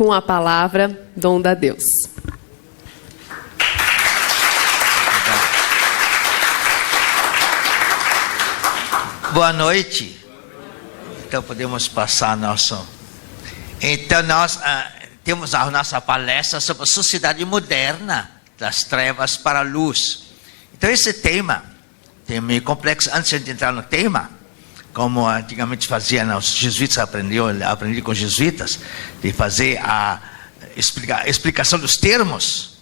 com a palavra, dom da Deus. Boa noite. Então podemos passar nosso... Então nós temos a nossa palestra sobre a sociedade moderna, das trevas para a luz. Então esse tema é meio complexo. Antes de entrar no tema, como antigamente faziam os jesuítas, aprendi com os jesuítas, de fazer a explicação dos termos,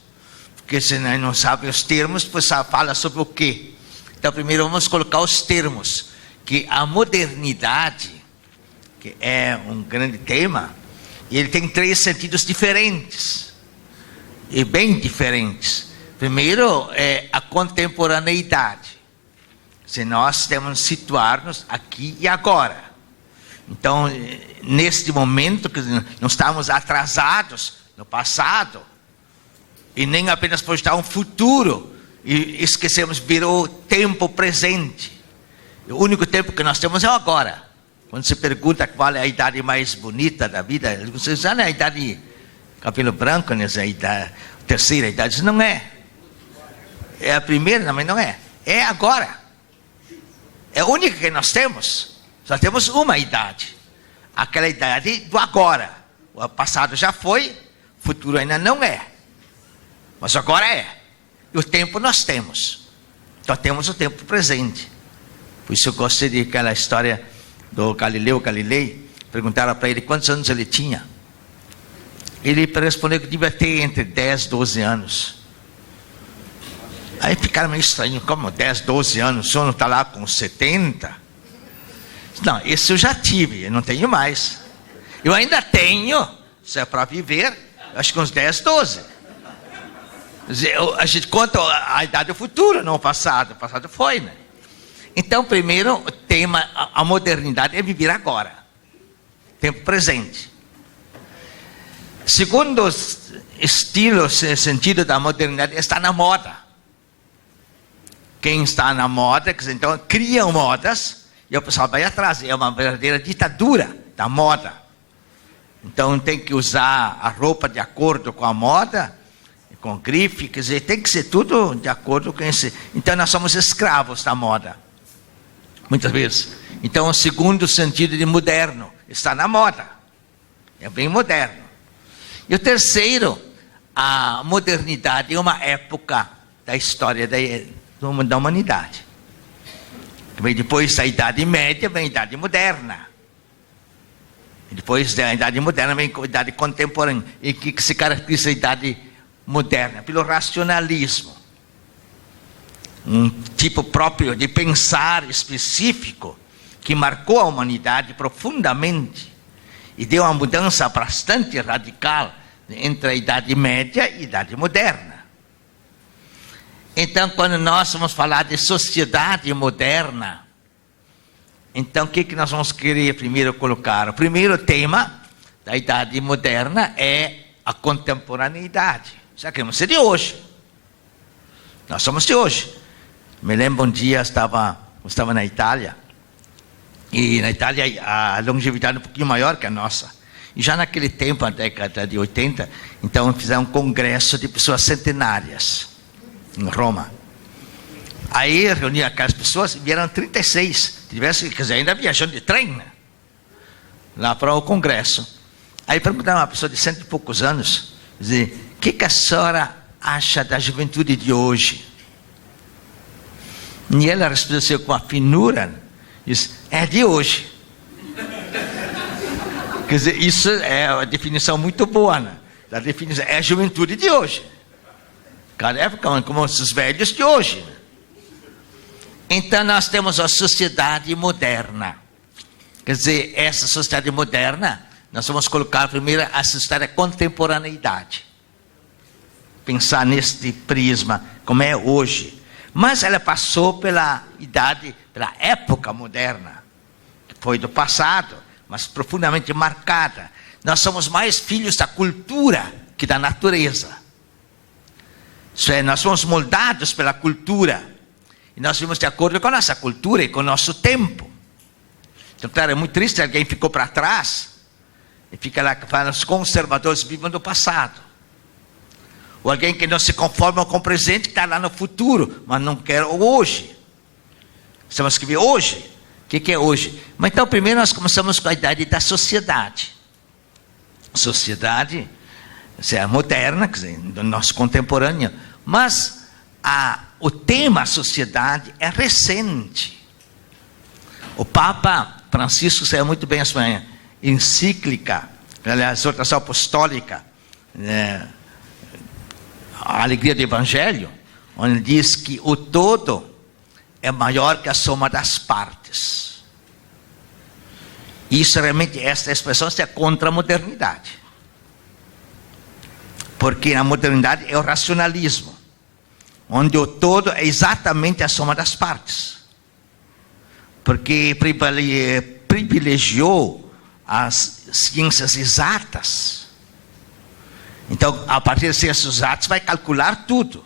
porque se não sabem os termos, depois fala sobre o quê. Então primeiro vamos colocar os termos, que a modernidade, que é um grande tema, e ele tem 3 sentidos diferentes, e bem diferentes. Primeiro é a contemporaneidade. Se nós temos que situar-nos aqui e agora. Então, neste momento, que não estamos atrasados no passado, e nem apenas projetar um futuro, e esquecemos, virou tempo presente. O único tempo que nós temos é o agora. Quando se pergunta qual é a idade mais bonita da vida, vocês sabem a idade cabelo branco, né? A terceira idade, isso não é. É a primeira, também não é. É agora. É a única que nós temos. Só temos uma idade. Aquela idade do agora. O passado já foi, o futuro ainda não é. Mas agora é. E o tempo nós temos. Então temos o tempo presente. Por isso eu gostei daquela história do Galileu Galilei. Perguntaram para ele quantos anos ele tinha. Ele respondeu que devia ter entre 10 e 12 anos. Aí ficaram meio estranhos, como 10, 12 anos, o senhor não está lá com 70? Não, esse eu já tive, eu não tenho mais. Eu ainda tenho, se é para viver, acho que uns 10, 12. A gente conta a idade do futuro, não o passado foi, né? Então, primeiro, o tema, a modernidade é viver agora. Tempo presente. Segundo estilo, sentido da modernidade, está na moda. Quem está na moda, então, criam modas, e o pessoal vai atrás. É uma verdadeira ditadura da moda. Então, tem que usar a roupa de acordo com a moda, com grife, quer dizer, tem que ser tudo de acordo com esse... Então, nós somos escravos da moda. Muitas vezes. Então, o segundo sentido de moderno está na moda. É bem moderno. E o terceiro, a modernidade é uma época da história da humanidade. Vem depois da Idade Média, vem a Idade Moderna. E depois da Idade Moderna vem a Idade Contemporânea. E que se caracteriza a Idade Moderna? Pelo racionalismo. Um tipo próprio de pensar específico que marcou a humanidade profundamente e deu uma mudança bastante radical entre a Idade Média e a Idade Moderna. Então, quando nós vamos falar de sociedade moderna, então o que nós vamos querer primeiro colocar? O primeiro tema da Idade Moderna é a contemporaneidade. Já queremos ser de hoje. Nós somos de hoje. Me lembro um dia, estava na Itália, e na Itália a longevidade é um pouquinho maior que a nossa. E já naquele tempo, na década de 80, então fizeram um congresso de pessoas centenárias, em Roma. Aí reuniram aquelas pessoas, vieram 36, quer dizer, ainda viajando de trem, né? Lá para o congresso. Aí perguntaram a uma pessoa de 100 e poucos anos, dizer, o que a senhora acha da juventude de hoje? E ela respondeu com a finura, disse, é de hoje. Quer dizer, isso é uma definição muito boa, né? A definição é a juventude de hoje. Cada época, como os velhos de hoje. Então nós temos a sociedade moderna. Quer dizer, essa sociedade moderna, nós vamos colocar primeiro a sociedade da contemporaneidade. Pensar neste prisma, como é hoje. Mas ela passou pela época moderna, que foi do passado, mas profundamente marcada. Nós somos mais filhos da cultura que da natureza. Isso é, nós somos moldados pela cultura. E nós vivemos de acordo com a nossa cultura e com o nosso tempo. Então, claro, é muito triste, alguém ficou para trás. E fica lá que fala, os conservadores vivem no passado. Ou alguém que não se conforma com o presente, que está lá no futuro, mas não quer o hoje. Precisamos escrever hoje. O que é hoje? Mas então, primeiro nós começamos com a idade da sociedade. Sociedade, moderna, quer dizer, do nosso contemporâneo. Mas o tema sociedade é recente. O Papa Francisco saiu muito bem a sua encíclica, a exortação apostólica, a alegria do Evangelho, onde diz que o todo é maior que a soma das partes. Isso realmente, esta expressão é contra a modernidade. Porque na modernidade é o racionalismo, onde o todo é exatamente a soma das partes. Porque privilegiou as ciências exatas. Então, a partir das ciências exatas, vai calcular tudo.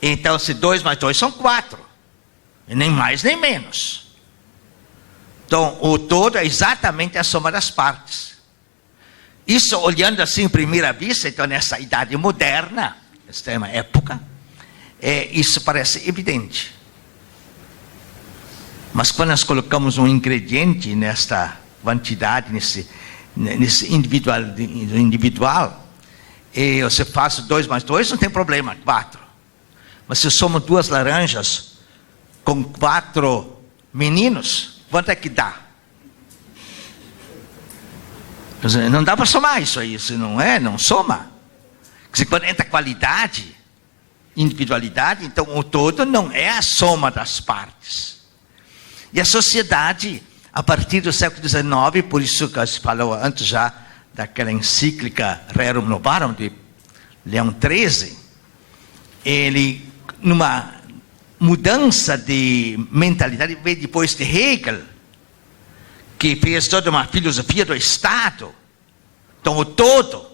Então, se 2 mais 2 são 4. E nem mais nem menos. Então, o todo é exatamente a soma das partes. Isso, olhando assim em primeira vista, então nessa idade moderna, esta é uma época, isso parece evidente. Mas quando nós colocamos um ingrediente nesta quantidade, nesse individual, e você faz 2 mais 2, não tem problema, 4. Mas se somos 2 laranjas com 4 meninos, quanto é que dá? Não dá para somar isso aí, isso não soma. Quando entra qualidade, individualidade, então o todo não é a soma das partes. E a sociedade, a partir do século XIX, por isso que se falou antes já daquela encíclica Rerum Novarum de Leão XIII, ele, numa mudança de mentalidade, veio depois de Hegel, que fez toda uma filosofia do Estado, então o todo,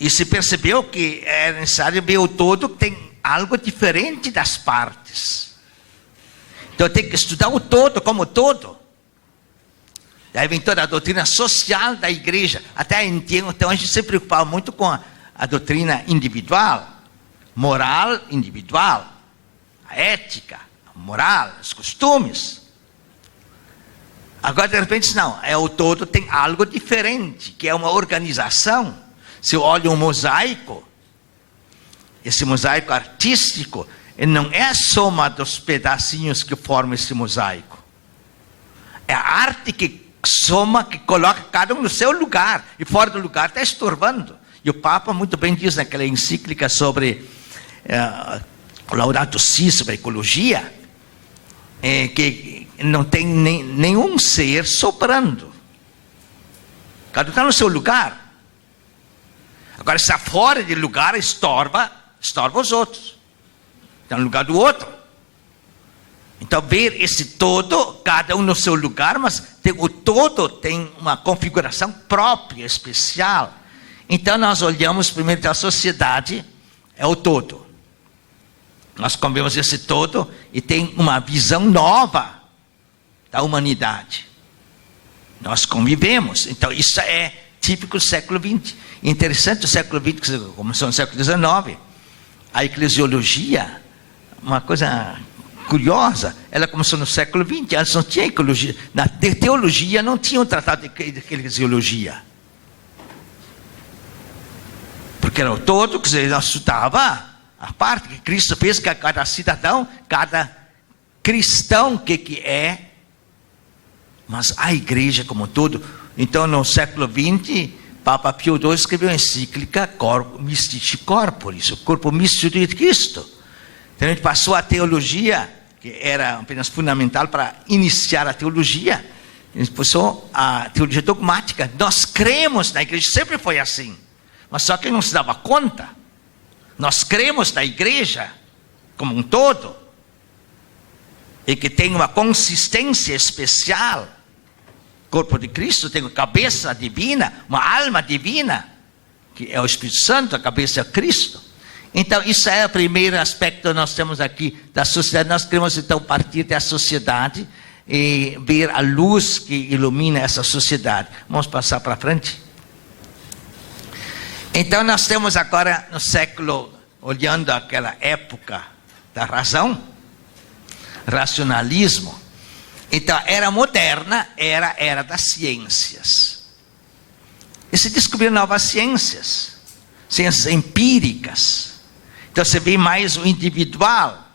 e se percebeu que é necessário ver o todo que tem algo diferente das partes. Então tem que estudar o todo como todo. Daí vem toda a doutrina social da igreja. Até então a gente se preocupava muito com a doutrina individual, moral individual, a ética, a moral, os costumes. Agora de repente não, o todo tem algo diferente, que é uma organização. Se eu olho um mosaico, esse mosaico artístico, ele não é a soma dos pedacinhos que formam esse mosaico. É a arte que soma, que coloca cada um no seu lugar. E fora do lugar está estorvando. E o Papa muito bem diz naquela encíclica sobre o Laudato Si, sobre a ecologia, que não tem nenhum ser soprando. Cada um está no seu lugar. Agora, se está fora de lugar, estorva os outros. Está no lugar do outro. Então, ver esse todo, cada um no seu lugar, mas o todo tem uma configuração própria, especial. Então, nós olhamos primeiro da sociedade, é o todo. Nós convivemos esse todo e tem uma visão nova da humanidade. Nós convivemos. Então, isso é típico do século XX. Interessante o século XX, que começou no século XIX. A eclesiologia, uma coisa curiosa, ela começou no século XX, antes não tinha ecologia. Na teologia não tinha um tratado de eclesiologia. Porque era o todo, que nós estudava a parte que Cristo fez, que cada cidadão, cada cristão, que é. Mas a igreja como um todo. Então no século XX, Papa Pio II escreveu a encíclica Mystici Corporis, o corpo místico de Cristo. Então a gente passou a teologia, que era apenas fundamental para iniciar a teologia, a gente passou a teologia dogmática. Nós cremos na igreja, sempre foi assim, mas só que não se dava conta. Nós cremos na igreja como um todo, e que tem uma consistência especial. O corpo de Cristo tem uma cabeça divina, uma alma divina, que é o Espírito Santo, a cabeça é Cristo. Então, isso é o primeiro aspecto que nós temos aqui da sociedade. Nós queremos, então, partir da sociedade, e ver a luz que ilumina essa sociedade. Vamos passar para frente. Então nós temos agora no século, olhando aquela época da razão, racionalismo. Então a era moderna era a era das ciências. E se descobriram novas ciências, ciências empíricas. Então você vê mais o individual,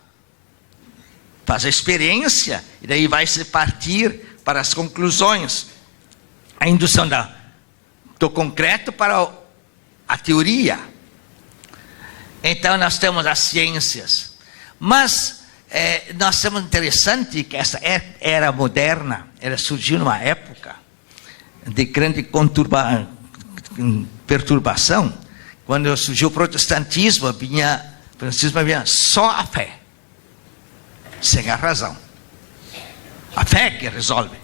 faz a experiência, e daí vai se partir para as conclusões. A indução do concreto para a teoria. Então nós temos as ciências. Mas nós temos interessante que essa era moderna, ela surgiu numa época de grande perturbação. Quando surgiu o protestantismo, vinha só a fé, sem a razão. A fé que resolve.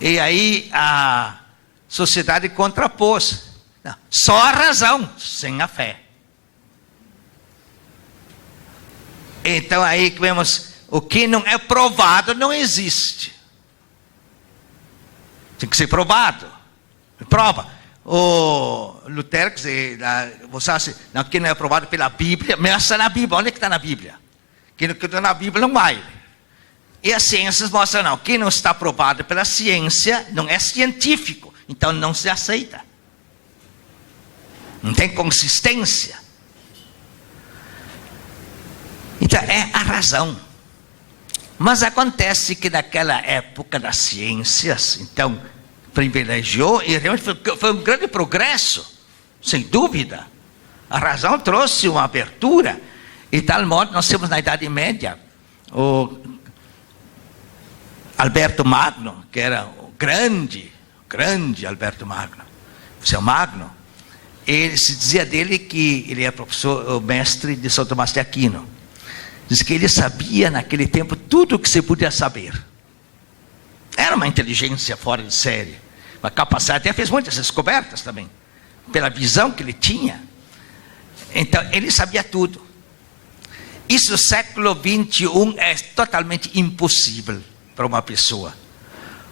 E aí a sociedade contrapôs. Não, só a razão, sem a fé. Então aí vemos, o que não é provado não existe. Tem que ser provado. Prova. O Lutero, você acha, não, que não é provado pela Bíblia, mas está na Bíblia. Onde é que está na Bíblia? Que não está na Bíblia não vai. E as ciências mostram, não, que não está provado pela ciência, não é científico. Então não se aceita. Não tem consistência. Então é a razão. Mas acontece que naquela época das ciências, então, privilegiou, e realmente foi um grande progresso, sem dúvida. A razão trouxe uma abertura, e de tal modo nós temos na Idade Média, o Alberto Magno, que era o grande Alberto Magno, seu Magno, ele se dizia dele que ele é professor, o mestre de São Tomás de Aquino. Diz que ele sabia naquele tempo tudo o que se podia saber. Era uma inteligência fora de série, uma capacidade, até fez muitas descobertas também, pela visão que ele tinha. Então ele sabia tudo. Isso no século 21 é totalmente impossível para uma pessoa,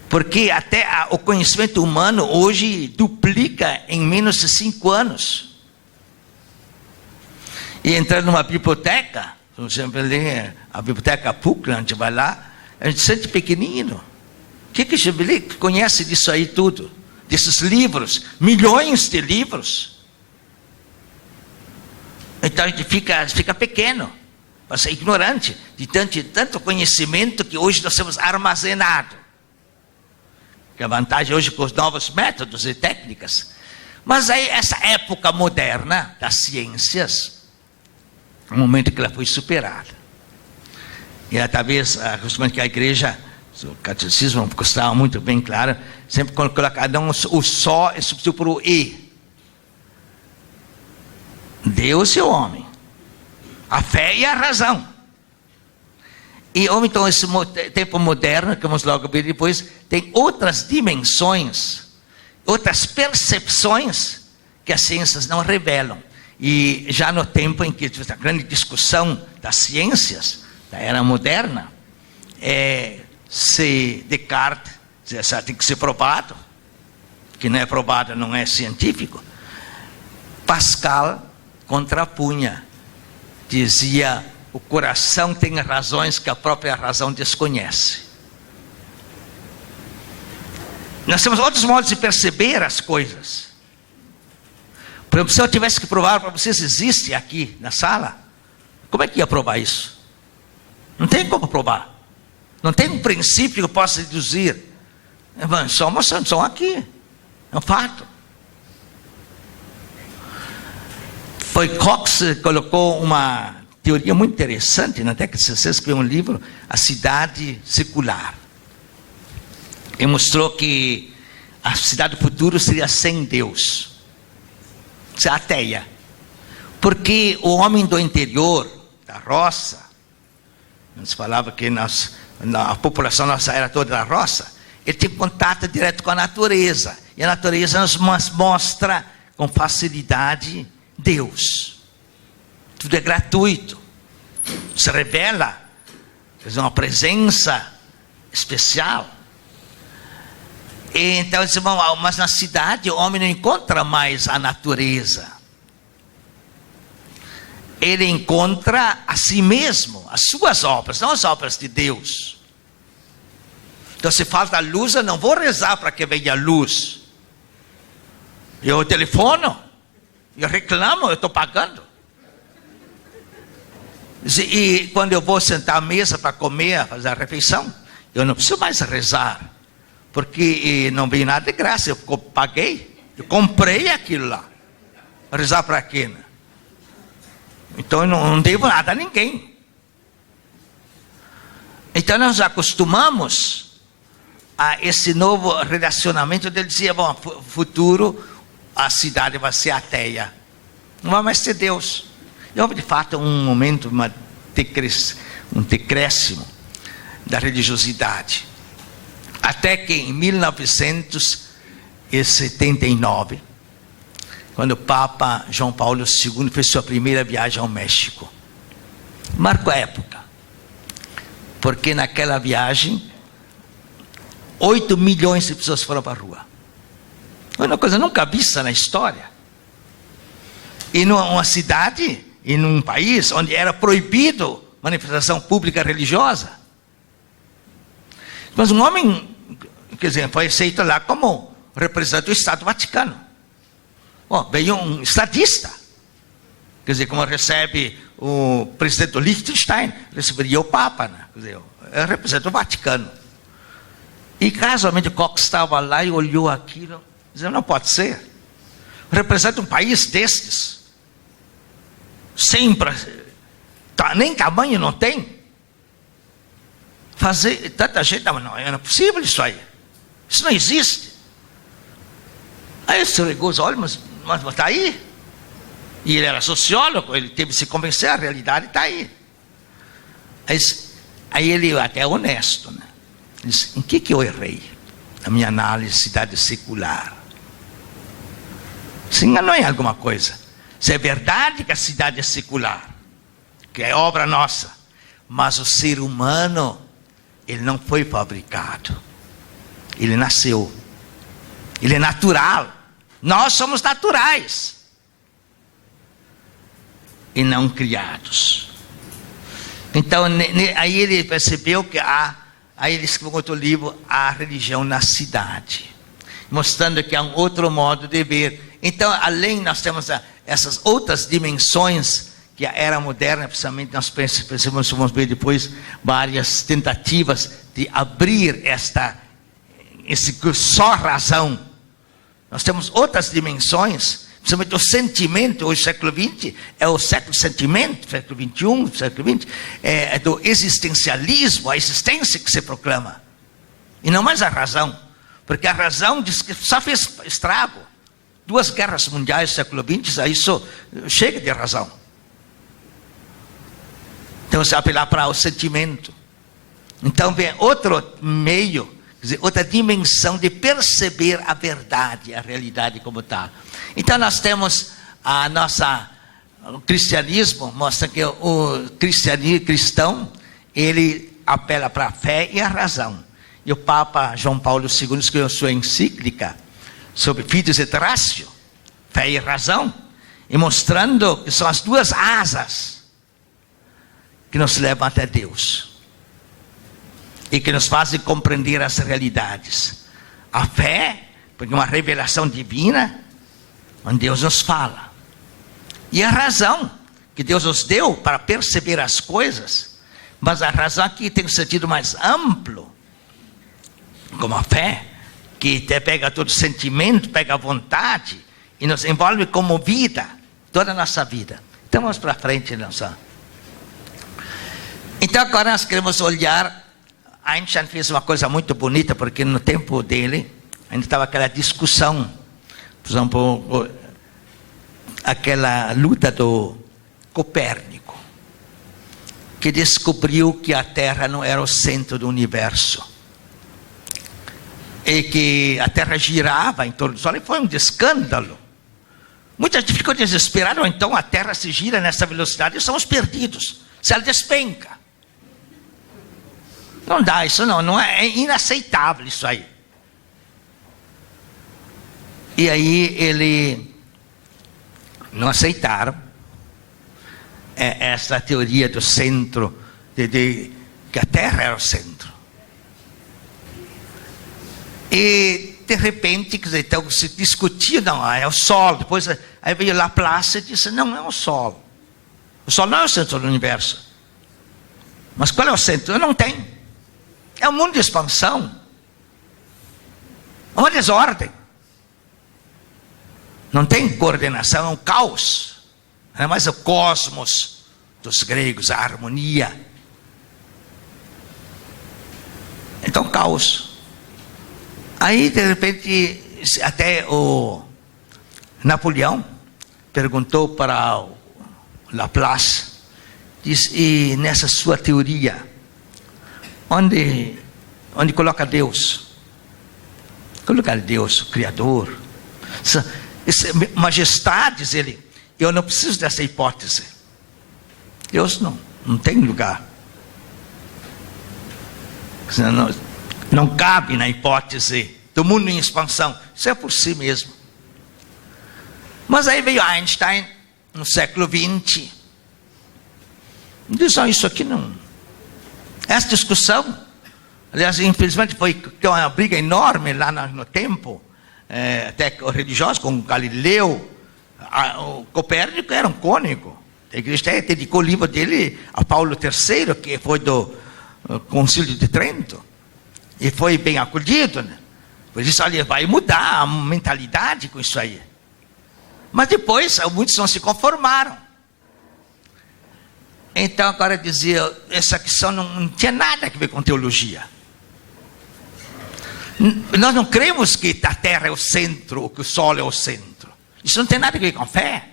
porque até o conhecimento humano hoje duplica em menos de 5 anos. E entrando numa biblioteca, por exemplo, a biblioteca PUC, a gente vai lá, a gente sente pequenino. O que a gente conhece disso aí tudo? Desses livros, milhões de livros. Então a gente fica pequeno, passa ignorante de tanto conhecimento que hoje nós temos armazenado. Que a vantagem hoje com os novos métodos e técnicas. Mas aí essa época moderna das ciências, um momento que ela foi superada. E talvez que a igreja, o catecismo estava muito bem claro, sempre quando coloca não, o só é substituído por o e. Deus e o homem. A fé e a razão. E então esse tempo moderno, que vamos logo ver depois, tem outras dimensões, outras percepções que as ciências não revelam. E já no tempo em que a grande discussão das ciências, da era moderna, se Descartes dizia, tem que ser provado, que não é provado não é científico. Pascal contrapunha, dizia, o coração tem razões que a própria razão desconhece. Nós temos outros modos de perceber as coisas. Por exemplo, se eu tivesse que provar para vocês existe aqui na sala, como é que ia provar isso? Não tem como provar. Não tem um princípio que eu possa deduzir. Só mostrando, só aqui. É um fato. Cox colocou uma teoria muito interessante na década de 60, escreveu um livro, A Cidade Secular. Ele mostrou que a cidade do futuro seria sem Deus. Ser ateia. Porque o homem do interior, da roça, nos falava que a população nossa era toda da roça, ele tinha contato direto com a natureza. E a natureza nos mostra com facilidade Deus. Tudo é gratuito. Se revela. Uma presença especial. E então, irmão, mas na cidade o homem não encontra mais a natureza. Ele encontra a si mesmo, as suas obras, não as obras de Deus. Então, se falta luz, eu não vou rezar para que venha luz. Eu telefono, eu reclamo, eu estou pagando. E quando eu vou sentar à mesa para comer, fazer a refeição, eu não preciso mais rezar, porque não veio nada de graça, eu paguei, eu comprei aquilo lá. Rezar para quê? Né? Então eu não devo nada a ninguém. Então nós acostumamos a esse novo relacionamento. Ele dizia, bom, futuro a cidade vai ser ateia, não vai mais ser Deus. E houve de fato um momento, um decréscimo da religiosidade. Até que em 1979, quando o Papa João Paulo II fez sua primeira viagem ao México. Marcou a época. Porque naquela viagem, 8 milhões de pessoas foram para a rua. Foi uma coisa nunca vista na história. E numa cidade, e num país onde era proibido manifestação pública religiosa. Mas um homem, quer dizer, foi aceito lá como representante do Estado Vaticano. Bom, veio um estadista, quer dizer, como recebe o presidente do Liechtenstein, receberia o Papa, né? Quer dizer, representa o Vaticano. E casualmente o Cox estava lá e olhou aquilo, dizendo, não pode ser. Representa um país destes, sempre, nem tamanho não tem. Fazer tanta gente, não é possível isso aí. Isso não existe. Aí ele se regou os olhos, mas está aí. E ele era sociólogo, ele teve que se convencer, a realidade está aí. Aí ele até é honesto, né? Ele disse, em que eu errei? A minha análise de cidade secular. Se enganou em alguma coisa. Se é verdade que a cidade é secular, que é obra nossa, mas o ser humano, ele não foi fabricado. Ele nasceu. Ele é natural. Nós somos naturais. E não criados. Então, aí ele percebeu que aí ele escreveu outro livro, A Religião na Cidade. Mostrando que há um outro modo de ver. Então, além, nós temos essas outras dimensões que a era moderna, principalmente nós pensamos, vamos ver depois, várias tentativas de abrir esse só razão. Nós temos outras dimensões, principalmente o sentimento. Hoje, século XX, é o século do sentimento, século XXI, século XX, é do existencialismo, a existência que se proclama. E não mais a razão, porque a razão diz que só fez estrago. 2 guerras mundiais do século XX, isso chega de razão. Então, você apelar para o sentimento. Então, vem outro meio, quer dizer, outra dimensão de perceber a verdade, a realidade como está. Então, nós temos o cristianismo, mostra que o cristão, ele apela para a fé e a razão. E o Papa João Paulo II escreveu sua encíclica sobre Fides et Ratio, fé e razão, e mostrando que são as 2 asas que nos levam até Deus e que nos fazem compreender as realidades. A fé, porque é uma revelação divina, onde Deus nos fala, e a razão que Deus nos deu para perceber as coisas, mas a razão aqui tem um sentido mais amplo, como a fé, que até pega todo sentimento, pega a vontade e nos envolve como vida, toda a nossa vida. Então vamos para frente, nossa. Então agora nós queremos olhar. Einstein fez uma coisa muito bonita, porque no tempo dele ainda estava aquela discussão, por exemplo, aquela luta do Copérnico, que descobriu que a Terra não era o centro do universo, e que a Terra girava em torno do Sol, e foi um escândalo. Muita gente ficou desesperada, então a Terra se gira nessa velocidade e somos perdidos, se ela despenca. Não dá, isso não é inaceitável isso aí. E aí ele não aceitaram essa teoria do centro, que a Terra era o centro. E de repente, quer dizer, então se discutia, não, é o Sol. Depois aí veio Laplace e disse, não é o Sol. O Sol não é o centro do universo. Mas qual é o centro? Não tem. É um mundo de expansão. É uma desordem. Não tem coordenação, é um caos. É mais o cosmos dos gregos, a harmonia. Então, caos. Aí, de repente, até o Napoleão perguntou para o Laplace, diz, e nessa sua teoria, onde coloca Deus? Colocar Deus, o Criador. Majestade, diz ele, eu não preciso dessa hipótese. Deus não tem lugar. Não cabe na hipótese do mundo em expansão. Isso é por si mesmo. Mas aí veio Einstein, no século XX. Diz, isso aqui não. Essa discussão, aliás, infelizmente foi uma briga enorme lá no tempo, até religiosa, com Galileu. O Copérnico era um cônigo. A igreja dedicou o livro dele a Paulo III, que foi do Concílio de Trento. E foi bem acolhido, né? Por isso, olha, vai mudar a mentalidade com isso aí. Mas depois, muitos não se conformaram. Então, agora dizia, essa questão não tinha nada a ver com teologia. Nós não cremos que a Terra é o centro, ou que o Sol é o centro. Isso não tem nada a ver com fé.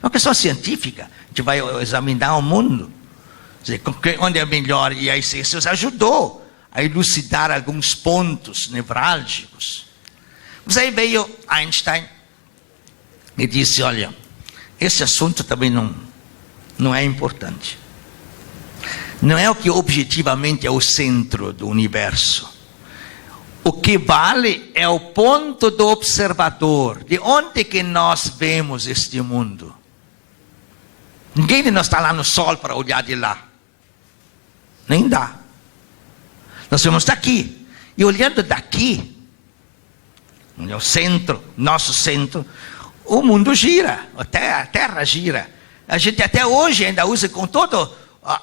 É uma questão científica. A gente vai examinar o mundo, dizer, onde é melhor. E aí isso ajudou a elucidar alguns pontos nevrálgicos. Mas aí veio Einstein e disse, olha, esse assunto também não é importante. Não é o que objetivamente é o centro do universo. O que vale é o ponto do observador. De onde que nós vemos este mundo? Ninguém de nós está lá no Sol para olhar de lá. Nem dá. Nós vemos daqui. E olhando daqui, onde é o centro, nosso centro, o mundo gira, até a Terra gira. A gente até hoje ainda usa com toda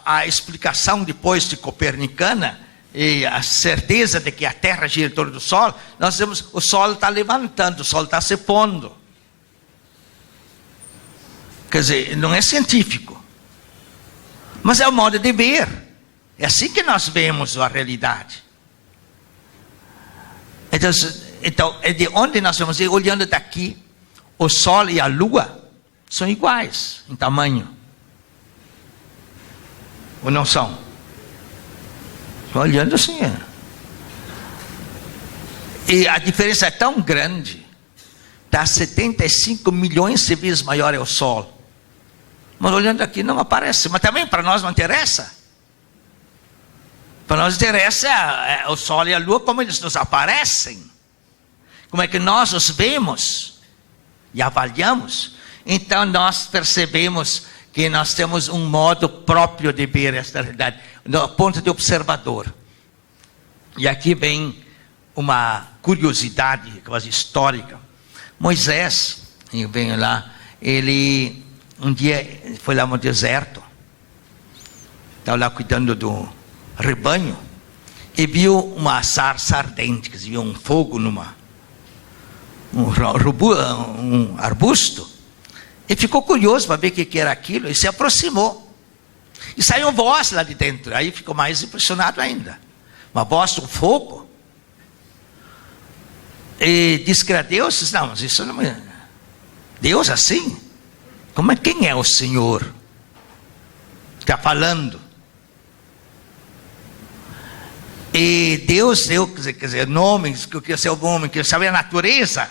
a explicação depois de copernicana e a certeza de que a Terra gira em torno do Sol, nós vemos o Sol está levantando, o Sol está se pondo. Quer dizer, não é científico, mas é o modo de ver. É assim que nós vemos a realidade. Então é de onde nós vamos ir, olhando daqui, o Sol e a Lua são iguais em tamanho. Ou não são? Olhando assim. E a diferença é tão grande. Está 75 milhões de vezes maior é o Sol. Mas olhando aqui não aparece. Mas também para nós não interessa. Para nós interessa o Sol e a Lua, como eles nos aparecem. Como é que nós os vemos e avaliamos. Então nós percebemos que nós temos um modo próprio de ver esta realidade, do ponto de observador. E aqui vem uma curiosidade quase histórica. Moisés, eu venho lá, ele um dia foi lá no deserto, estava lá cuidando do rebanho, e viu uma sarça ardente, que viu um fogo um arbusto, e ficou curioso para ver o que era aquilo, e se aproximou, e saiu voz lá de dentro. Aí ficou mais impressionado ainda, uma voz do fogo, e disse que era Deus. Disse, não, mas isso não é Deus assim? Quem é o Senhor que está falando? E Deus deu, quer dizer, nomes, que queria ser o homem, que sabia a natureza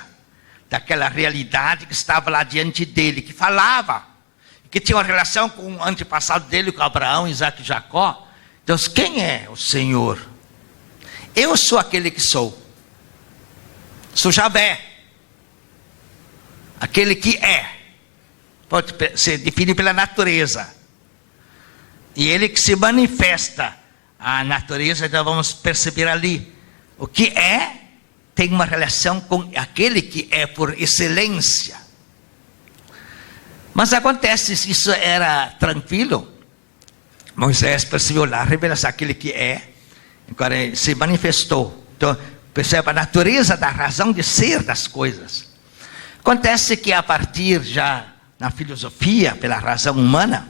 daquela realidade que estava lá diante dele, que falava, que tinha uma relação com o antepassado dele, com Abraão, Isaac e Jacó, Então, quem é o Senhor? Eu sou aquele que sou. Sou Javé. Aquele que é. Pode ser definido pela natureza. E ele que se manifesta. A natureza, então vamos perceber ali. O que é, tem uma relação com aquele que é por excelência. Mas acontece, isso era tranquilo. Moisés percebeu lá a revelação, aquele que é. Agora ele se manifestou. Então, percebe a natureza da razão de ser das coisas. Acontece que a partir já na filosofia, pela razão humana,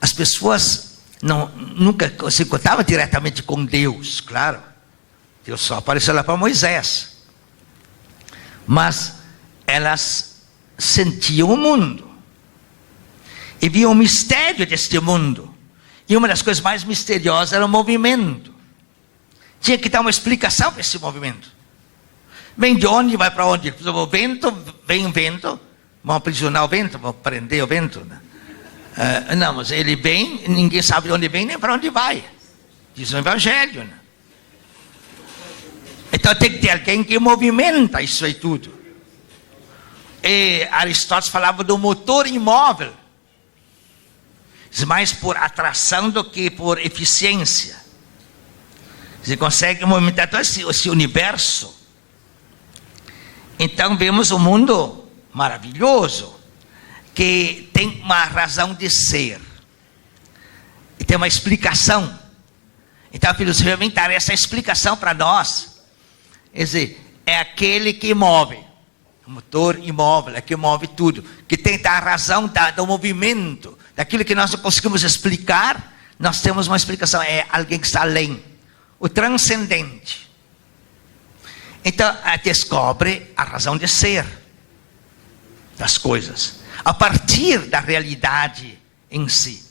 as pessoas nunca se contavam diretamente com Deus, claro. Deus só apareceu lá para Moisés. Mas elas sentiam o mundo. E viam o mistério deste mundo. E uma das coisas mais misteriosas era o movimento. Tinha que dar uma explicação para esse movimento. Vem de onde, vai para onde? O vento, vem o vento. Vão aprisionar o vento, vão prender o vento. Né? Não, mas ele vem, ninguém sabe de onde vem nem para onde vai. Diz o Evangelho. Né? Então tem que ter alguém que movimenta isso aí tudo. E Aristóteles falava do motor imóvel. Mais por atração do que por eficiência. Você consegue movimentar todo esse universo. Então vemos um mundo maravilhoso, que tem uma razão de ser. E tem uma explicação. Então a filosofia vem dar essa explicação para nós. Quer dizer, é aquele que move. O motor imóvel, é que move tudo. Que tem a razão do movimento. Daquilo que nós não conseguimos explicar, nós temos uma explicação. É alguém que está além. O transcendente. Então, descobre a razão de ser das coisas. A partir da realidade em si.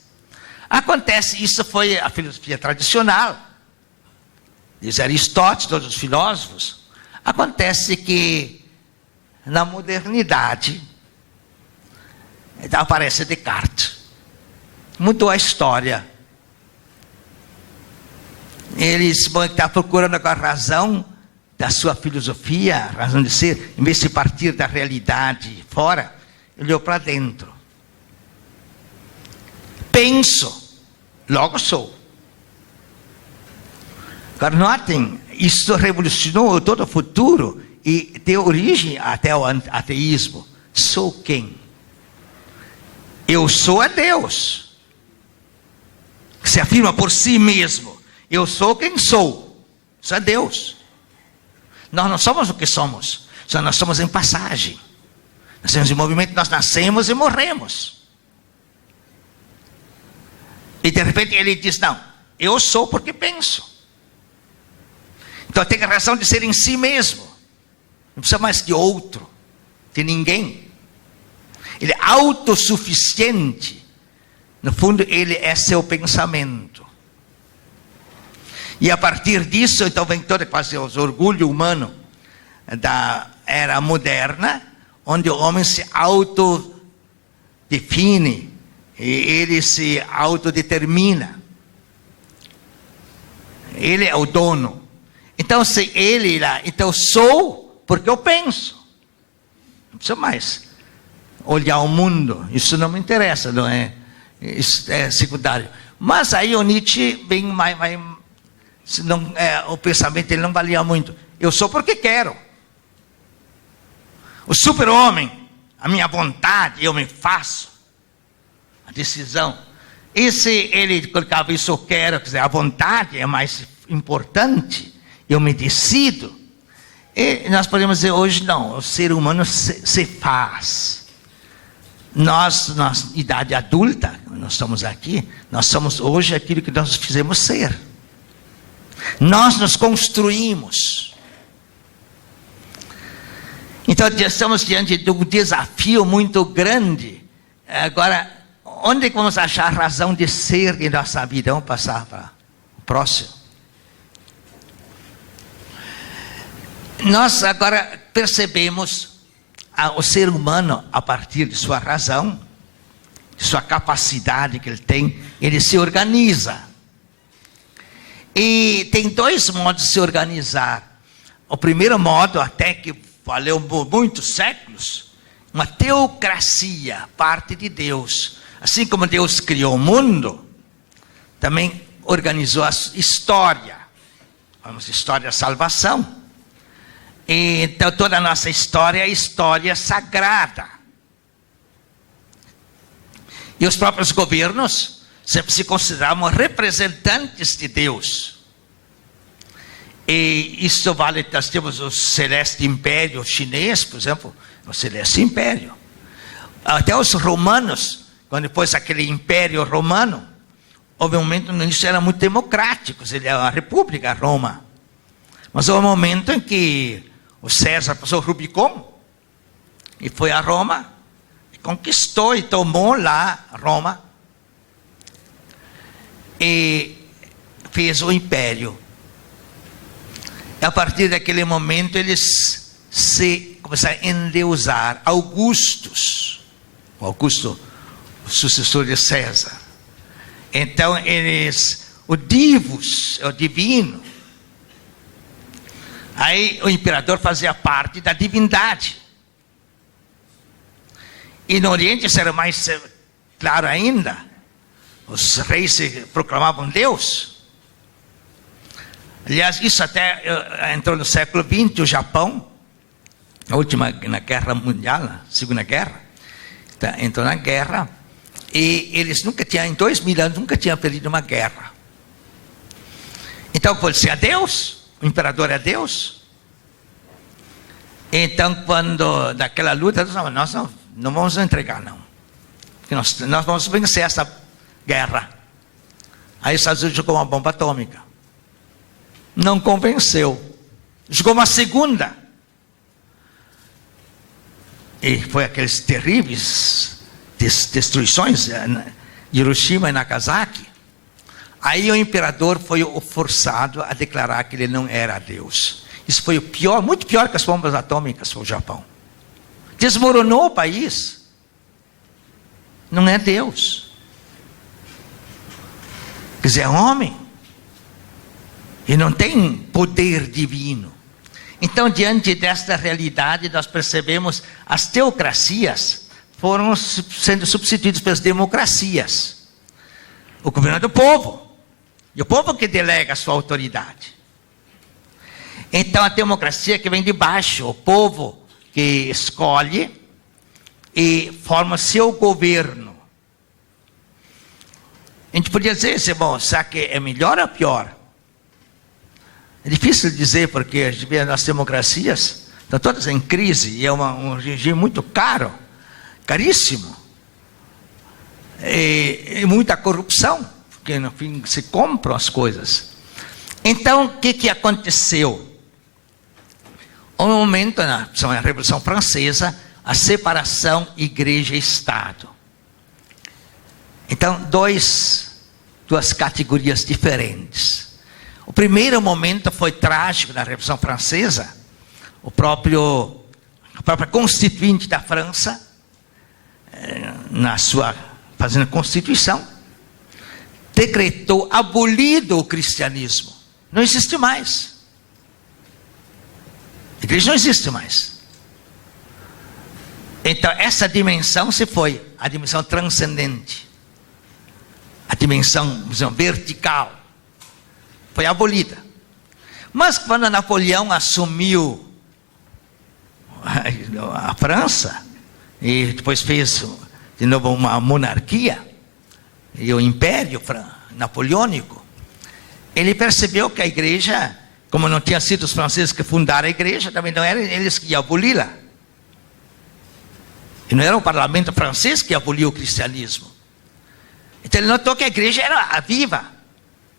Acontece, isso foi a filosofia tradicional. Diz Aristóteles, todos os filósofos. Acontece que, na modernidade, aparece Descartes. Mudou a história. Ele está procurando a razão da sua filosofia, a razão de ser, em vez de partir da realidade fora, ele olhou para dentro. Penso, logo sou. Agora notem, isso revolucionou todo o futuro e deu origem até ao ateísmo. Sou quem? Eu sou a Deus. Se afirma por si mesmo. Eu sou quem sou. Isso é Deus. Nós não somos o que somos. Só nós somos em passagem. Nós temos em movimento, nós nascemos e morremos. E de repente ele diz, não, eu sou porque penso. Então tem a razão de ser em si mesmo. Não precisa mais de outro, de ninguém. Ele é autossuficiente. No fundo, ele é seu pensamento. E a partir disso, então vem todo quase o orgulho humano da era moderna, onde o homem se autodefine, e ele se autodetermina. Ele é o dono. Então, se ele lá, então sou porque eu penso. Não precisa mais olhar o mundo. Isso não me interessa, não é? Isso é secundário. Mas aí o Nietzsche vem mais não, o pensamento dele não valia muito. Eu sou porque quero. O super-homem, a minha vontade, eu me faço. A decisão. E se ele colocava isso, eu quero, quer dizer, a vontade é mais importante, eu me decido. E nós podemos dizer hoje, não, o ser humano se faz. Nós, na idade adulta, nós estamos aqui, nós somos hoje aquilo que nós fizemos ser. Nós nos construímos. Então, estamos diante de um desafio muito grande. Agora, onde vamos achar a razão de ser em nossa vida? Vamos passar para o próximo. Nós agora percebemos o ser humano, a partir de sua razão, de sua capacidade que ele tem, ele se organiza. E tem dois modos de se organizar. O primeiro modo, até que valeu muitos séculos, uma teocracia, parte de Deus. Assim como Deus criou o mundo, também organizou a história. Vamos, história da salvação. E, então, toda a nossa história é história sagrada. E os próprios governos sempre se consideravam representantes de Deus. E isso vale, nós temos o Celeste Império Chinês, por exemplo, o Celeste Império. Até os romanos, quando depois aquele Império Romano, houve um momento no início era muito democrático, ele era a República Roma. Mas houve um momento em que o César passou o Rubicon e foi a Roma, e conquistou e tomou lá Roma e fez o império. E a partir daquele momento eles se começaram a endeusar. Augusto, o sucessor de César. Então eles, o divus, é o divino. Aí o imperador fazia parte da divindade. E no Oriente isso era mais claro ainda. Os reis se proclamavam Deus. Aliás, isso até entrou no século XX, o Japão, na Guerra Mundial, na Segunda Guerra, entrou na guerra, e eles nunca tinham, em 2000 anos, nunca tinham perdido uma guerra. Então, pode ser a Deus, o imperador é Deus. Então, quando daquela luta, nós não vamos entregar, não. Porque nós vamos vencer essa guerra. Aí os Estados Unidos jogou uma bomba atômica. Não convenceu. Jogou uma segunda. E foi aqueles terríveis destruições, Hiroshima e Nagasaki. Aí o imperador foi forçado a declarar que ele não era Deus. Isso foi o pior, muito pior que as bombas atômicas para o Japão. Desmoronou o país. Não é Deus. Quer dizer, é homem. E não tem poder divino. Então, diante desta realidade, nós percebemos as teocracias foram sendo substituídas pelas democracias. O governo é do povo. E o povo que delega a sua autoridade. Então, a democracia que vem de baixo, o povo que escolhe e forma seu governo. A gente podia dizer, bom, será que é melhor ou pior? É difícil dizer, porque a gente vê as democracias estão todas em crise, e é um regime muito caro, caríssimo, e muita corrupção, porque no fim se compram as coisas. Então, o que aconteceu? Houve um momento na Revolução Francesa, a separação igreja-estado. Então, duas categorias diferentes. O primeiro momento foi trágico na Revolução Francesa. A própria Constituinte da França, fazendo a Constituição, decretou abolido o cristianismo. Não existe mais. A igreja não existe mais. Então, essa dimensão se foi, a dimensão transcendente. A dimensão vertical. Foi abolida. Mas quando Napoleão assumiu a França, e depois fez de novo uma monarquia, e o Império Napoleônico, ele percebeu que a igreja, como não tinha sido os franceses que fundaram a igreja, também não eram eles que iam aboli-la. E não era o parlamento francês que aboliu o cristianismo. Então ele notou que a igreja era viva.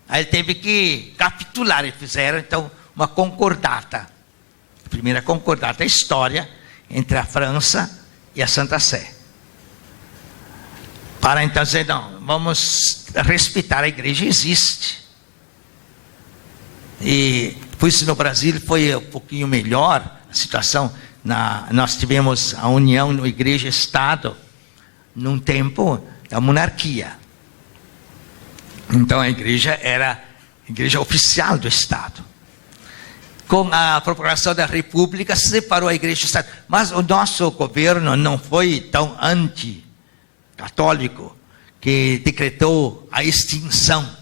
Aí ele teve que capitular. Eles fizeram então uma concordata. A primeira concordata da história entre a França e a Santa Sé. Para então dizer, não, vamos respeitar, a igreja existe. E por isso no Brasil foi um pouquinho melhor a situação. Nós tivemos a união no igreja-estado num tempo da monarquia. Então a igreja era igreja oficial do Estado. Com a proclamação da República, separou a igreja do Estado. Mas o nosso governo não foi tão anti-católico que decretou a extinção.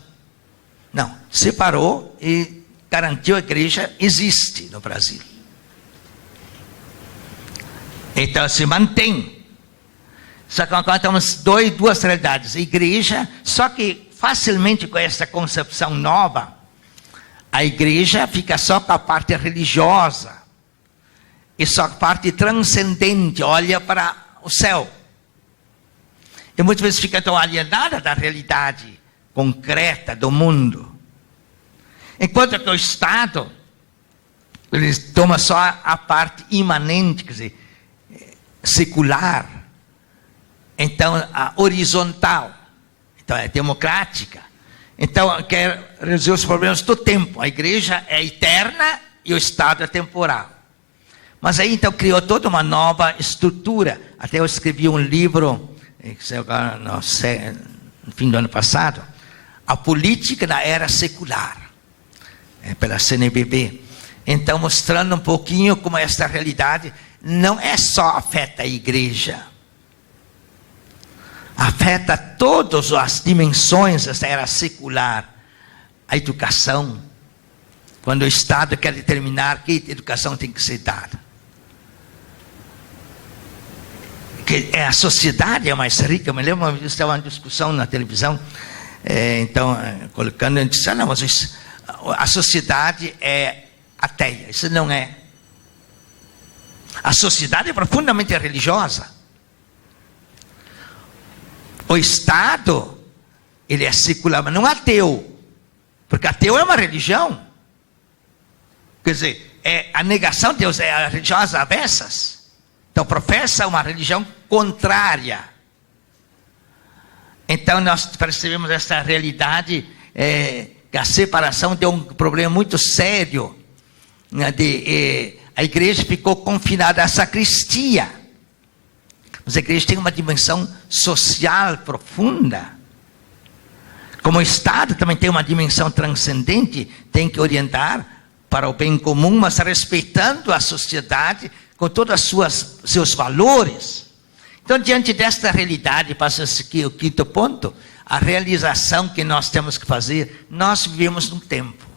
Não, separou e garantiu a igreja existe no Brasil. Então se mantém. Só que agora temos duas realidades. Igreja, só que facilmente com essa concepção nova, a igreja fica só com a parte religiosa. E só a parte transcendente, olha para o céu. E muitas vezes fica tão alienada da realidade concreta do mundo. Enquanto que o Estado, ele toma só a parte imanente, quer dizer, secular. Então, a horizontal. Então, é democrática. Então, quer resolver os problemas do tempo. A igreja é eterna e o Estado é temporal. Mas aí, então, criou toda uma nova estrutura. Até eu escrevi um livro, no fim do ano passado, A Política na Era Secular, pela CNBB. Então, mostrando um pouquinho como esta realidade não é só afeta a igreja. Afeta todas as dimensões dessa era secular. A educação. Quando o Estado quer determinar que educação tem que ser dada. Que a sociedade é mais rica. Eu me lembro, uma vez estava uma discussão na televisão, colocando, eu disse, não, mas a sociedade é ateia. Isso não é. A sociedade é profundamente religiosa. O Estado, ele é secular, mas não ateu. Porque ateu é uma religião. Quer dizer, a negação de Deus é a religiosa avessas. Então professa uma religião contrária. Então nós percebemos essa realidade, que a separação deu um problema muito sério. A igreja ficou confinada à sacristia. Mas a igreja tem uma dimensão social profunda. Como o Estado também tem uma dimensão transcendente, tem que orientar para o bem comum, mas respeitando a sociedade com todos os seus valores. Então, diante desta realidade, passa aqui o quinto ponto, a realização que nós temos que fazer. Nós vivemos num tempo.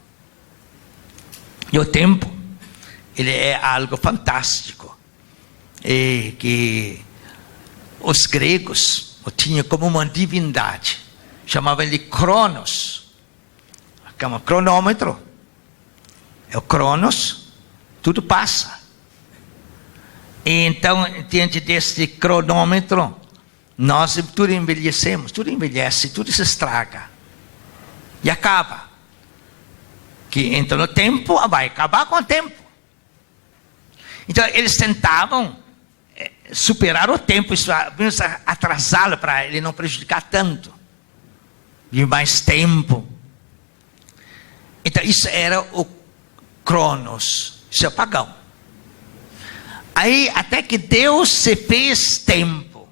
E o tempo, ele é algo fantástico. E que os gregos o tinham como uma divindade. Chamavam ele Cronos. Que é um cronômetro. É o Cronos, tudo passa. E então, diante deste cronômetro, nós tudo envelhecemos, tudo envelhece, tudo se estraga. E acaba. Que entra no tempo, vai acabar com o tempo. Então, eles tentavam superar o tempo, atrasá-lo para ele não prejudicar tanto. E mais tempo. Então, isso era o Cronos, isso é pagão. Aí, até que Deus se fez tempo.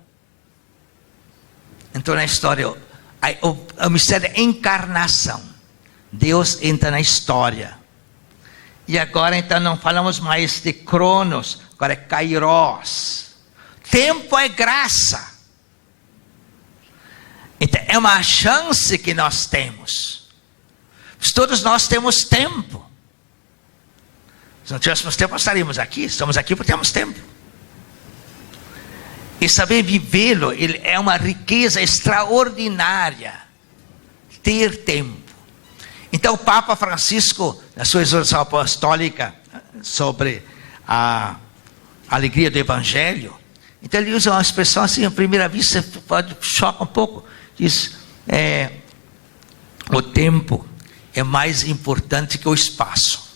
Então, na história, o mistério da encarnação. Deus entra na história. E agora, então, não falamos mais de Cronos, agora é Kairos. Tempo é graça. Então, é uma chance que nós temos. Todos nós temos tempo. Se não tivéssemos tempo, nós estaríamos aqui. Estamos aqui porque temos tempo. E saber vivê-lo é uma riqueza extraordinária. Ter tempo. Então, o Papa Francisco, na sua exortação apostólica sobre a alegria do Evangelho, então ele usa uma expressão assim, à primeira vista, pode chocar um pouco. Diz, o tempo é mais importante que o espaço.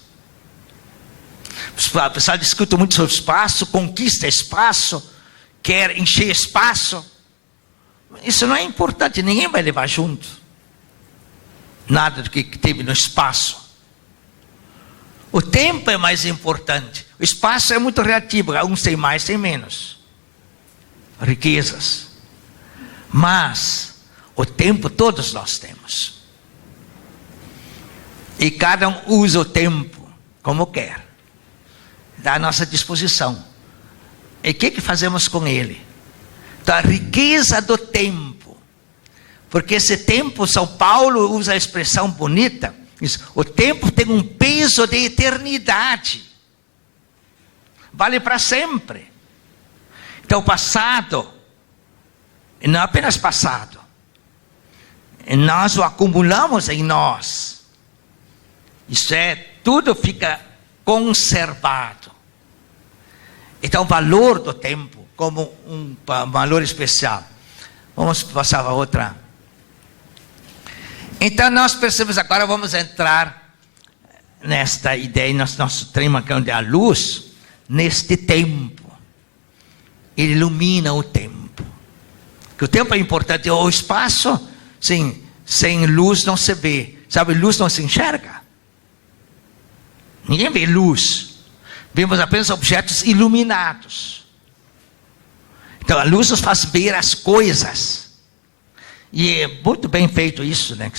O pessoal discute muito sobre espaço, conquista espaço, quer encher espaço. Isso não é importante, ninguém vai levar junto. Nada do que teve no espaço. O tempo é mais importante. O espaço é muito relativo, uns têm mais, têm menos. Riquezas. Mas o tempo todos nós temos. E cada um usa o tempo como quer. Está à nossa disposição. E o que fazemos com ele? Então, a riqueza do tempo. Porque esse tempo, São Paulo usa a expressão bonita, diz, o tempo tem um peso de eternidade. Vale para sempre. Então, o passado, e não apenas passado, nós o acumulamos em nós. Isso é, tudo fica conservado. Então, o valor do tempo como um valor especial. Vamos passar a outra. Então, nós percebemos agora, vamos entrar nesta ideia, nosso tema que é a luz, neste tempo. Ele ilumina o tempo. Porque o tempo é importante, o espaço, sim, sem luz não se vê. Sabe, luz não se enxerga. Ninguém vê luz. Vemos apenas objetos iluminados. Então a luz nos faz ver as coisas. E é muito bem feito isso, né?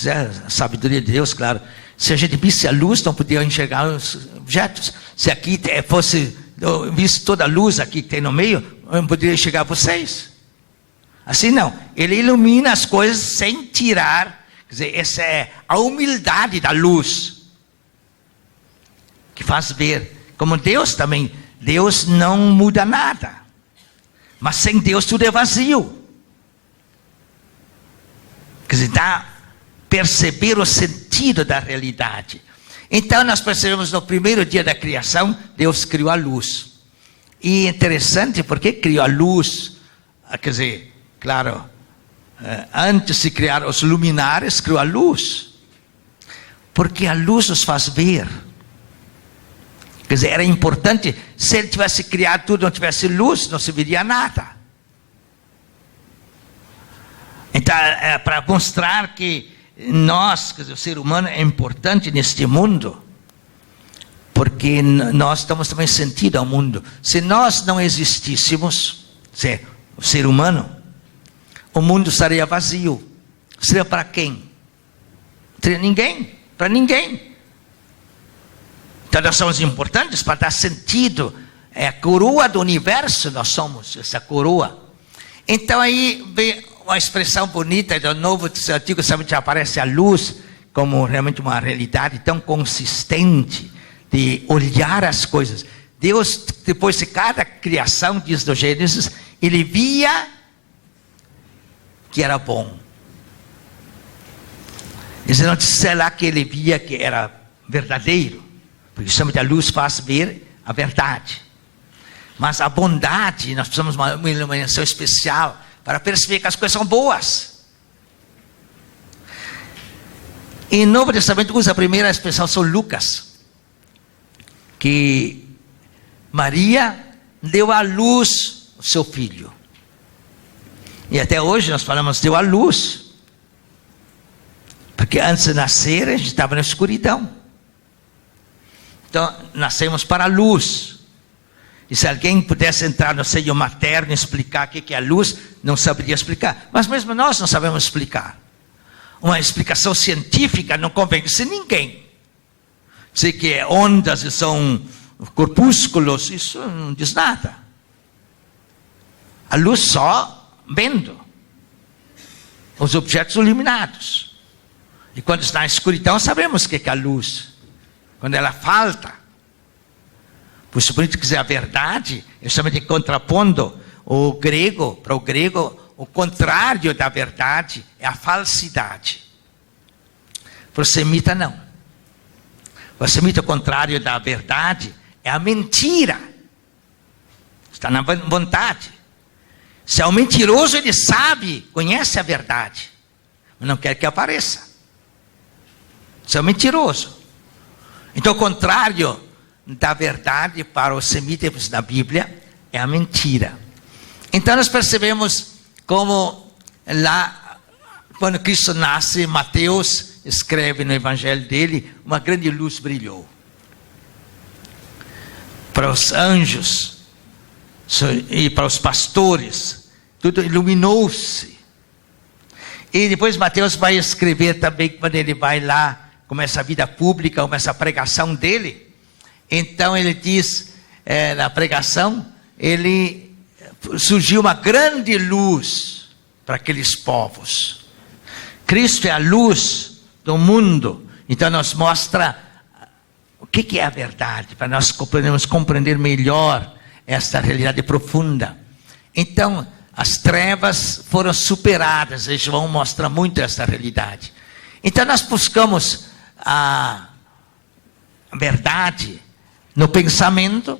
A sabedoria de Deus, claro. Se a gente visse a luz, não podia enxergar os objetos. Se aqui fosse, visse toda a luz aqui que tem no meio, eu não poderia enxergar vocês. Assim não. Ele ilumina as coisas sem tirar. Quer dizer, essa é a humildade da luz. Que faz ver. Como Deus também, Deus não muda nada. Mas sem Deus tudo é vazio. Quer dizer, dá perceber o sentido da realidade. Então nós percebemos no primeiro dia da criação, Deus criou a luz. E é interessante porque criou a luz, quer dizer, claro, antes de criar os luminares, criou a luz. Porque a luz nos faz ver. Quer dizer, era importante, se ele tivesse criado tudo, não tivesse luz, não se veria nada. Então, é para mostrar que nós, quer dizer, o ser humano é importante neste mundo, porque nós damos também sentido ao mundo. Se nós não existíssemos, o ser humano, o mundo estaria vazio. Seria para quem? Não teria ninguém, para ninguém. Então nós somos importantes para dar sentido. É a coroa do universo, nós somos essa coroa. Então aí vem uma expressão bonita do Novo Antigo Testamento, já aparece a luz como realmente uma realidade tão consistente de olhar as coisas. Deus, depois de cada criação, diz do Gênesis, ele via que era bom. Ele não disse lá que ele via que era verdadeiro. Porque justamente a luz faz ver a verdade. Mas a bondade, nós precisamos de uma iluminação especial para perceber que as coisas são boas. Em Novo Testamento usa a primeira expressão, São Lucas, que Maria deu à luz o seu filho. E até hoje nós falamos, deu à luz. Porque antes de nascer, a gente estava na escuridão. Então, nascemos para a luz. E se alguém pudesse entrar no seio materno e explicar o que é a luz, não saberia explicar. Mas mesmo nós não sabemos explicar. Uma explicação científica não convence ninguém. Dizer que ondas são corpúsculos, isso não diz nada. A luz só vendo os objetos iluminados. E quando está na escuridão, sabemos o que é a luz. Quando ela falta. Por isso, por dizer a verdade, é justamente contrapondo o grego, para o grego, o contrário da verdade é a falsidade. Para o semita, não. Para o semita, o contrário da verdade é a mentira. Está na vontade. Se é um mentiroso, ele sabe, conhece a verdade, mas não quer que apareça. Se é um mentiroso. Então, o contrário da verdade para os semitas da Bíblia é a mentira. Então, nós percebemos como lá, quando Cristo nasce, Mateus escreve no Evangelho dele, uma grande luz brilhou. Para os anjos e para os pastores, tudo iluminou-se. E depois Mateus vai escrever também, quando ele vai lá começa a vida pública, começa a pregação dele. Então ele diz, na pregação, surgiu uma grande luz para aqueles povos. Cristo é a luz do mundo. Então nos mostra o que é a verdade, para nós podermos compreender melhor esta realidade profunda. Então, as trevas foram superadas, e João mostra muito esta realidade. Então, nós buscamos a verdade no pensamento,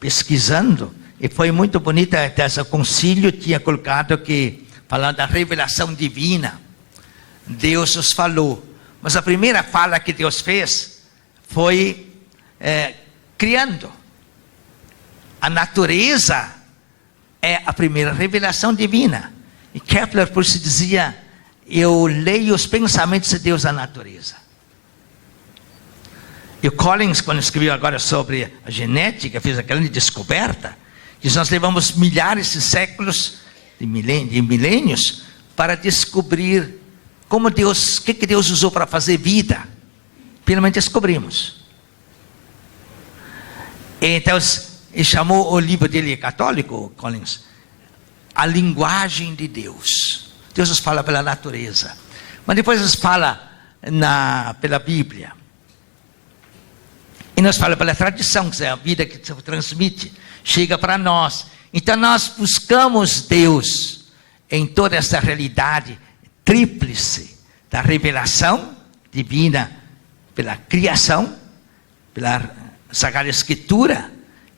pesquisando, e foi muito bonita esse concílio, tinha colocado que, falando da revelação divina, Deus nos falou. Mas a primeira fala que Deus fez foi criando. A natureza é a primeira revelação divina. E Kepler, por isso, dizia: eu leio os pensamentos de Deus na natureza. E o Collins, quando escreveu agora sobre a genética, fez a grande descoberta, que nós levamos milhares de séculos, de milênios, para descobrir como Deus, o que Deus usou para fazer vida. Finalmente descobrimos. Então, ele chamou o livro dele, católico, Collins, A Linguagem de Deus. Deus nos fala pela natureza, mas depois nos fala pela Bíblia. E nos fala pela tradição, que é a vida que se transmite, chega para nós. Então nós buscamos Deus em toda essa realidade tríplice da revelação divina, pela criação, pela Sagrada Escritura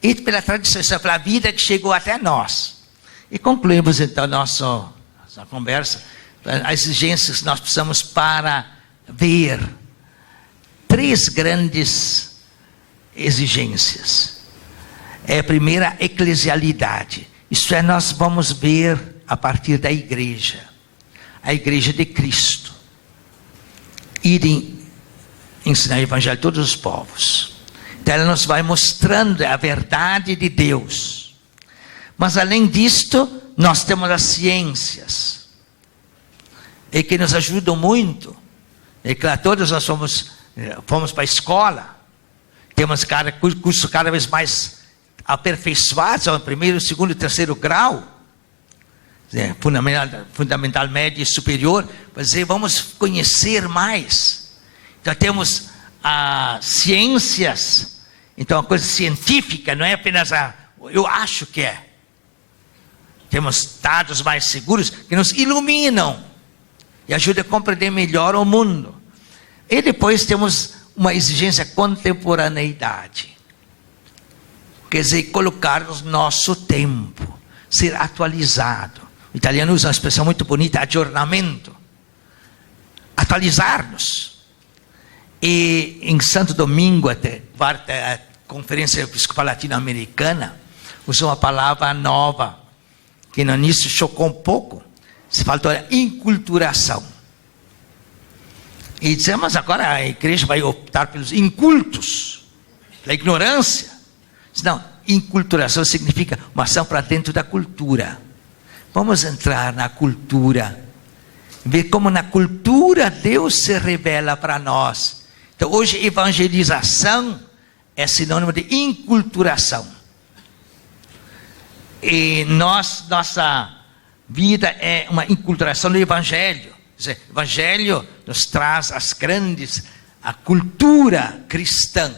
e pela tradição, pela vida que chegou até nós. E concluímos então nossa conversa, as exigências que nós precisamos para ver 3 grandes exigências. A primeira, eclesialidade. Isto é, nós vamos ver a partir da igreja, a igreja de Cristo, ir ensinar o evangelho a todos os povos. Então ela nos vai mostrando a verdade de Deus. Mas além disto, nós temos as ciências, e que nos ajudam muito. E claro, todos nós fomos para a escola, temos curso cada vez mais aperfeiçoados, ao primeiro, segundo e terceiro grau, fundamental, médio e superior, para dizer, vamos conhecer mais. Então temos as ciências, então a coisa científica, não é apenas eu acho que é. Temos dados mais seguros que nos iluminam e ajudam a compreender melhor o mundo. E depois temos uma exigência contemporaneidade. Quer dizer, colocar no nosso tempo, ser atualizado. O italiano usa uma expressão muito bonita, aggiornamento. Atualizar-nos. E em Santo Domingo, a Conferência Episcopal Latino-Americana, usou uma palavra nova, que no início chocou um pouco. Se faltou a inculturação. E dizemos, mas agora a igreja vai optar pelos incultos, pela ignorância. Não, inculturação significa uma ação para dentro da cultura. Vamos entrar na cultura, ver como na cultura Deus se revela para nós. Então hoje evangelização é sinônimo de inculturação. E nossa vida é uma inculturação do Evangelho. Quer dizer, o Evangelho nos traz a cultura cristã,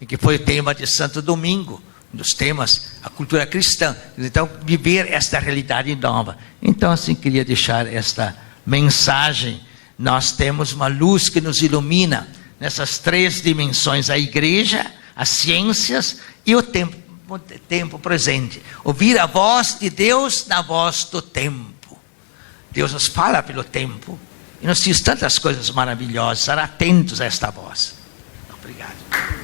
e que foi o tema de Santo Domingo, um dos temas, a cultura cristã. Então, viver esta realidade nova. Então, assim, queria deixar esta mensagem. Nós temos uma luz que nos ilumina nessas 3 dimensões: a igreja, as ciências e o tempo presente. Ouvir a voz de Deus na voz do tempo. Deus nos fala pelo tempo e nos diz tantas coisas maravilhosas. Estar atentos a esta voz. Obrigado.